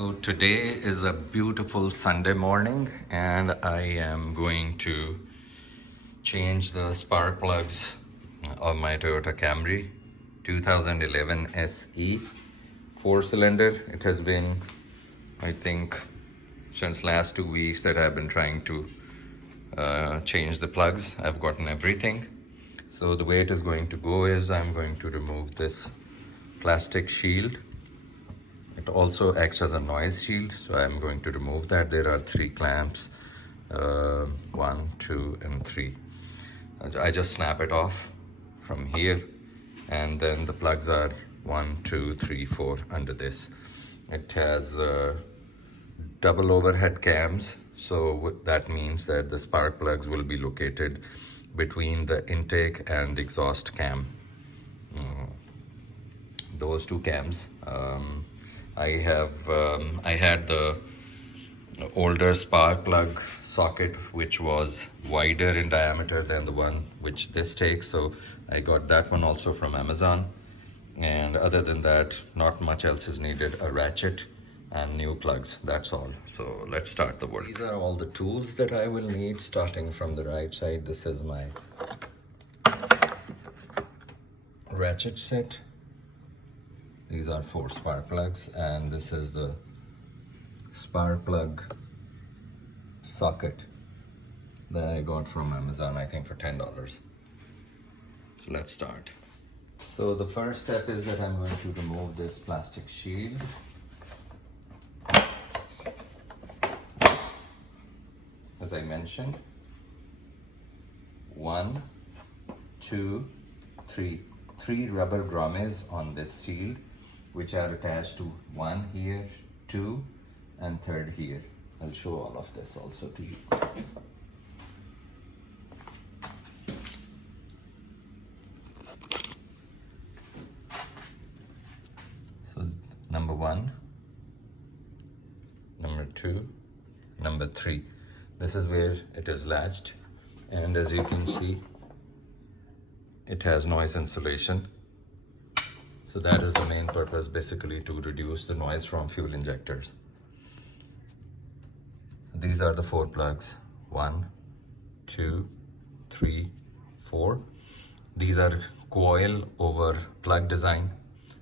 So today is a beautiful Sunday morning and I am going to change the spark plugs of my Toyota Camry 2011 SE 4-cylinder. It has been, I think, since last 2 weeks that I've been trying to change the plugs. I've gotten everything. So the way it is going to go is I'm going to remove this plastic shield. It also acts as a noise shield, so I'm going to remove that. There are 3 clamps, 1, 2, and 3. I just snap it off from here, and then the plugs are 1, 2, 3, 4 under this. It has double overhead cams, so that means that the spark plugs will be located between the intake and exhaust cam. Those 2 cams. I had the older spark plug socket which was wider in diameter than the one which this takes, so I got that one also from Amazon. And other than that, not much else is needed. A ratchet and new plugs, that's all. So let's start the work. These are all the tools that I will need. Starting from the right side, this is my ratchet set. These are 4 spark plugs, and this is the spark plug socket that I got from Amazon, I think for $10. So let's start. So the first step is that I'm going to remove this plastic shield. As I mentioned, 1, 2, 3. 3 rubber grommets on this shield, which are attached to 1 here, 2, and 3rd here. I'll show all of this also to you. So number 1, number 2, number 3. This is where it is latched, and as you can see, it has noise insulation. So that is the main purpose, basically, to reduce the noise from fuel injectors. These are the 4 plugs. 1, 2, 3, 4. These are coil over plug design.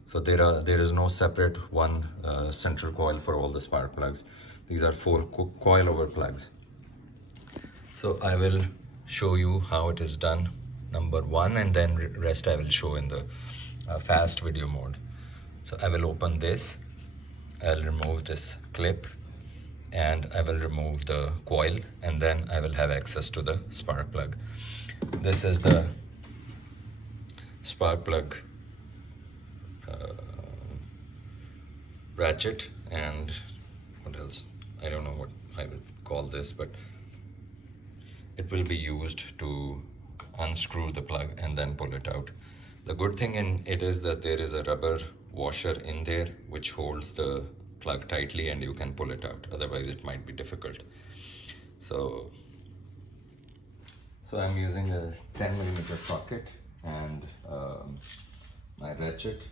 So there is no separate one central coil for all the spark plugs. These are 4 coil over plugs. So I will show you how it is done, number 1, and then rest I will show in the fast video mode. So I will open this, I'll remove this clip, and I will remove the coil, and then I will have access to the spark plug. This is the spark plug ratchet, and what else? I don't know what I would call this, but it will be used to unscrew the plug and then pull it out. The good thing in it is that there is a rubber washer in there which holds the plug tightly, and you can pull it out. Otherwise it might be difficult. So I'm using a 10mm socket and my ratchet.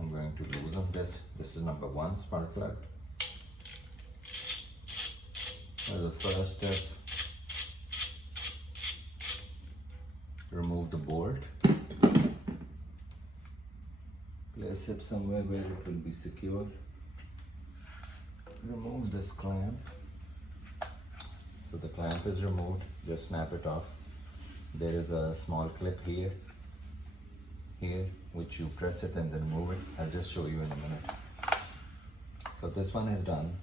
I'm going to loosen this. This is number 1 spark plug. As the first step, remove the bolt. Place it somewhere where it will be secure. Remove this clamp. So the clamp is removed, just snap it off. There is a small clip here, which you press it and then remove it. I'll just show you in a minute. So this one is done.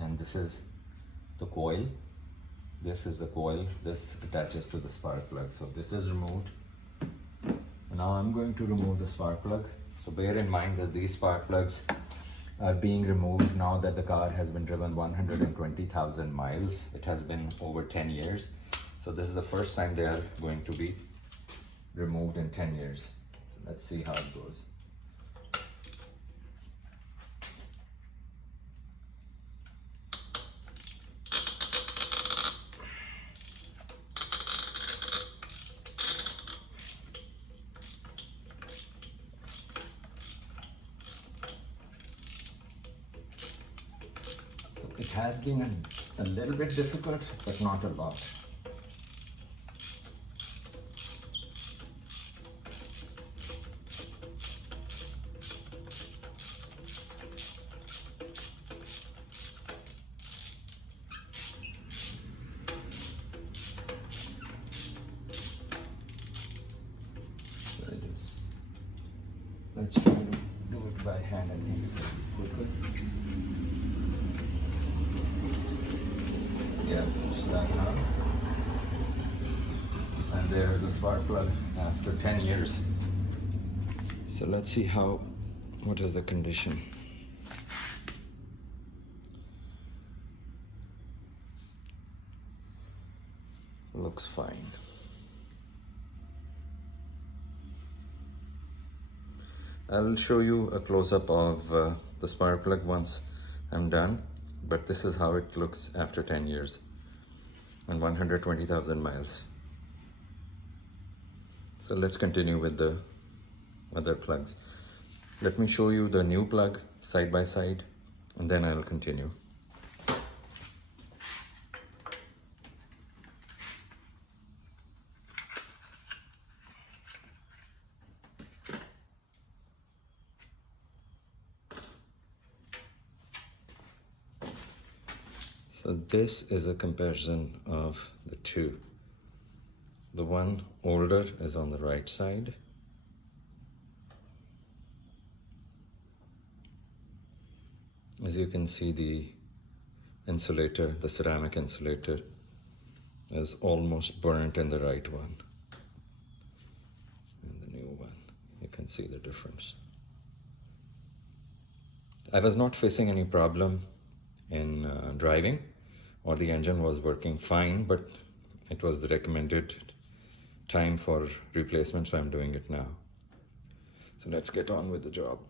And this is the coil. This is the coil. This attaches to the spark plug. So this is removed. Now I'm going to remove the spark plug. So bear in mind that these spark plugs are being removed now that the car has been driven 120,000 miles. It has been over 10 years. So this is the first time they are going to be removed in 10 years. So let's see how it goes. it has been a little bit difficult, but not a lot. Let's try to do it by hand, I think it's quicker. Yeah, it's done now. And there is a spark plug after 10 years. So let's see what is the condition. Looks fine. I'll show you a close-up of the spark plug once I'm done, but this is how it looks after 10 years and 120,000 miles. So let's continue with the other plugs. Let me show you the new plug side by side, and then I'll continue. So this is a comparison of the two. The one older is on the right side. As you can see, the insulator, the ceramic insulator, is almost burnt in the right one. And the new one, you can see the difference. I was not facing any problem in driving, or the engine was working fine, but it was the recommended time for replacement, so I'm doing it now. So let's get on with the job.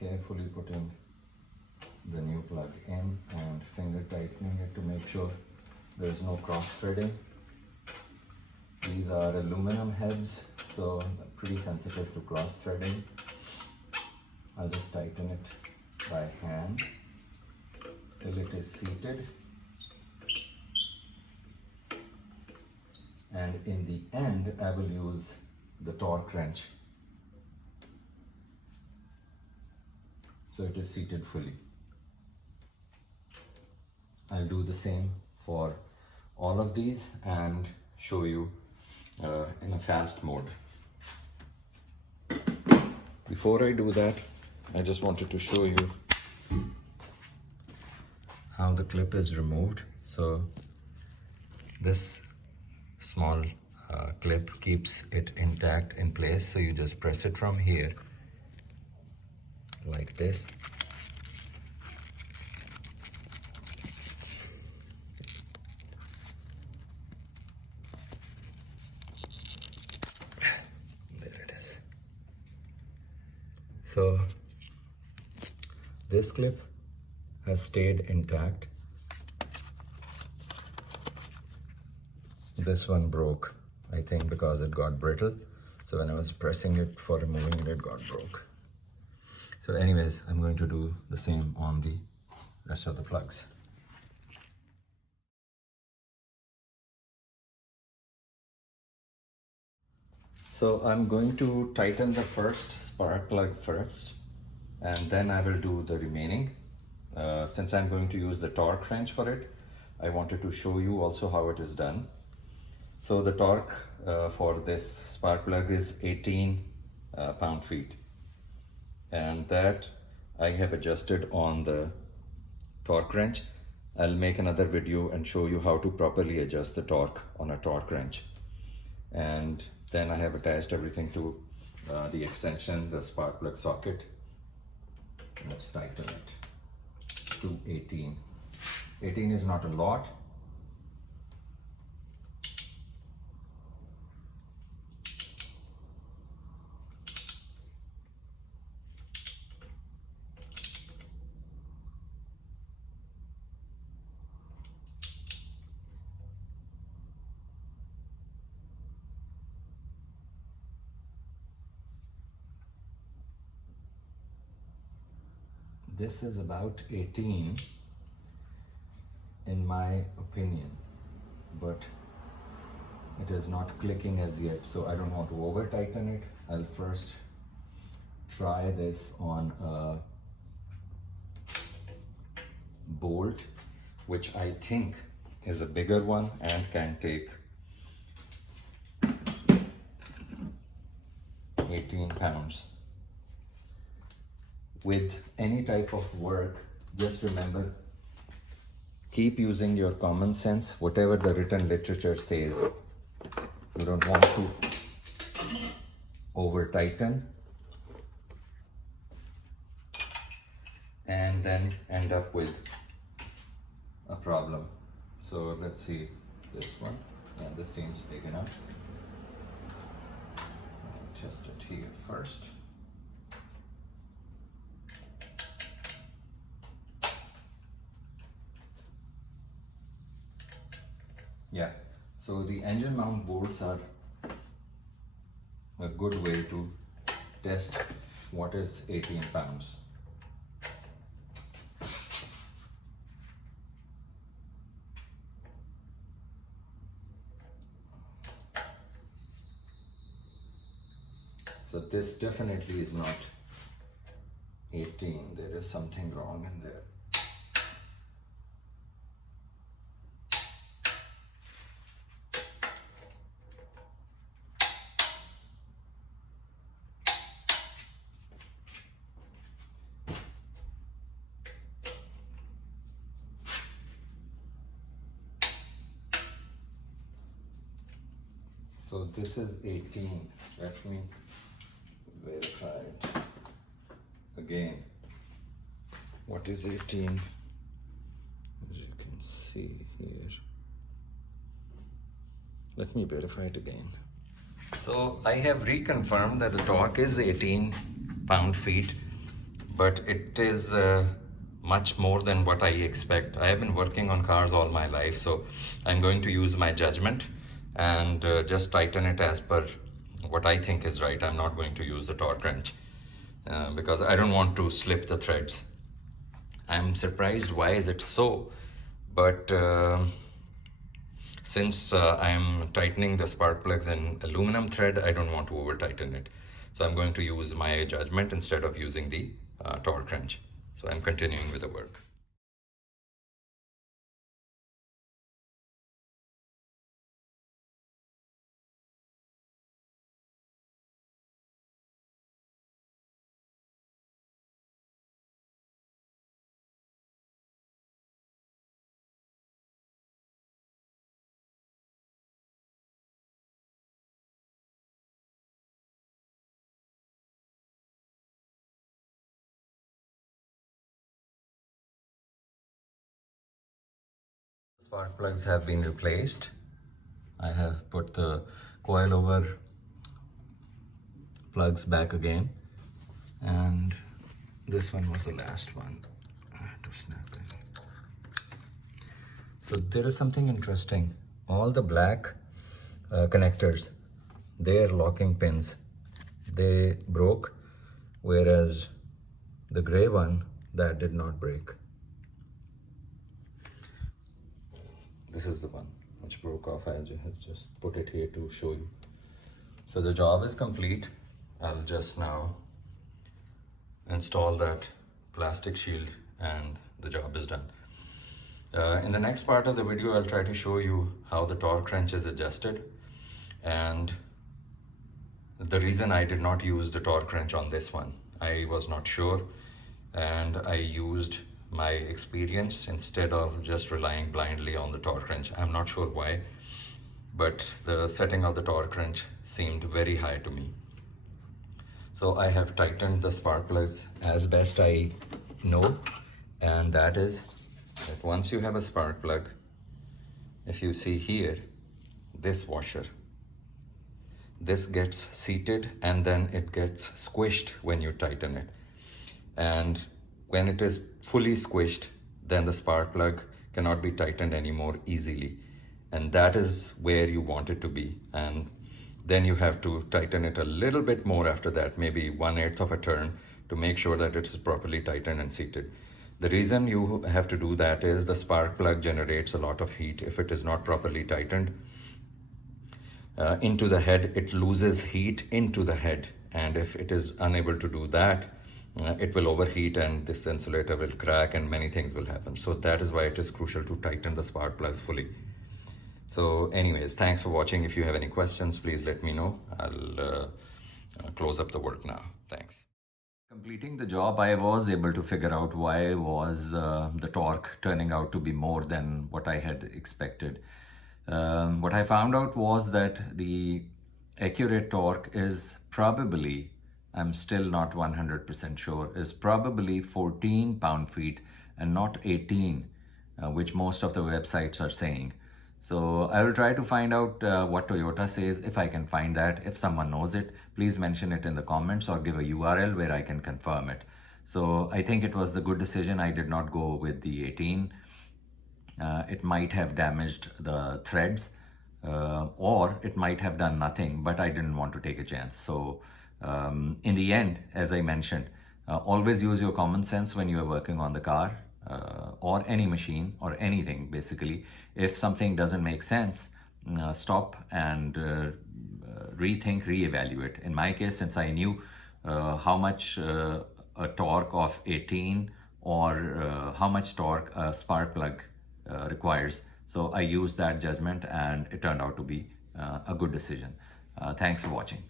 Carefully putting the new plug in and finger tightening it to make sure there is no cross threading. These are aluminum heads, so pretty sensitive to cross threading. I'll just tighten it by hand till it is seated, and in the end I will use the torque wrench so it is seated fully. I'll do the same for all of these and show you in a fast mode. Before I do that, I just wanted to show you how the clip is removed. So this small clip keeps it intact in place, so you just press it from here like this. There it is. So this clip has stayed intact. This one broke, I think, because it got brittle. So when I was pressing it for removing it, it got broke. So anyways, I'm going to do the same on the rest of the plugs. So I'm going to tighten the first spark plug first, and then I will do the remaining. Since I'm going to use the torque wrench for it, I wanted to show you also how it is done. So the torque for this spark plug is 18 pound-feet. And that I have adjusted on the torque wrench. I'll make another video and show you how to properly adjust the torque on a torque wrench. And then I have attached everything to the extension, the spark plug socket. Let's tighten it to 18. 18 is not a lot. this is about 18 in my opinion, but it is not clicking as yet, so I don't want to over tighten it. I'll first try this on a bolt, which I think is a bigger one and can take 18 pounds. With any type of work, just remember, keep using your common sense, whatever the written literature says. You don't want to over tighten and then end up with a problem. So let's see this one. Yeah, this seems big enough. I'll test it here first. Yeah, so the engine mount bolts are a good way to test what is 18 pounds. So this definitely is not 18. There is something wrong in there. So this is 18. Let me verify it again. What is 18? As you can see here. Let me verify it again. So I have reconfirmed that the torque is 18 pound-feet, but it is much more than what I expect. I have been working on cars all my life, so I'm going to use my judgment and just tighten it as per what I think is right. I'm not going to use the torque wrench because I don't want to slip the threads. I'm surprised why is it so, but since I'm tightening the spark plugs in aluminum thread, I don't want to over tighten it. So I'm going to use my judgment instead of using the torque wrench. So I'm continuing with the work. Spark plugs have been replaced. I have put the coil over plugs back again, and this one was the last one. I had to snap it. So there is something interesting. All the black connectors, their locking pins, they broke, whereas the gray one, that did not break. This is the one which broke off. I just put it here to show you. So the job is complete. I'll just now install that plastic shield and the job is done. In the next part of the video, I'll try to show you how the torque wrench is adjusted and the reason I did not use the torque wrench on this one. I was not sure and I used my experience instead of just relying blindly on the torque wrench. I'm not sure why, but the setting of the torque wrench seemed very high to me. So I have tightened the spark plugs as best I know, and that is that once you have a spark plug, if you see here, this washer, this gets seated and then it gets squished when you tighten it. And when it is fully squished, then the spark plug cannot be tightened anymore easily. And that is where you want it to be. And then you have to tighten it a little bit more after that, maybe 1/8 of a turn, to make sure that it is properly tightened and seated. The reason you have to do that is the spark plug generates a lot of heat. If it is not properly tightened into the head, it loses heat into the head, and if it is unable to do that, it will overheat and this insulator will crack and many things will happen. So that is why it is crucial to tighten the spark plugs fully. So anyways, thanks for watching. If you have any questions, please let me know. I'll close up the work now. Thanks. Completing the job, I was able to figure out why was the torque turning out to be more than what I had expected. What I found out was that the accurate torque is probably, I'm still not 100% sure, is probably 14 pound-feet and not 18, which most of the websites are saying. So I will try to find out what Toyota says, if I can find that. If someone knows it, please mention it in the comments or give a URL where I can confirm it. So I think it was the good decision. I did not go with the 18. It might have damaged the threads or it might have done nothing, but I didn't want to take a chance. So in the end, as I mentioned, always use your common sense when you are working on the car or any machine or anything. Basically, if something doesn't make sense, stop and rethink, reevaluate. In my case, since I knew how much a torque of 18 or how much torque a spark plug requires, so I used that judgment and it turned out to be a good decision. Thanks for watching.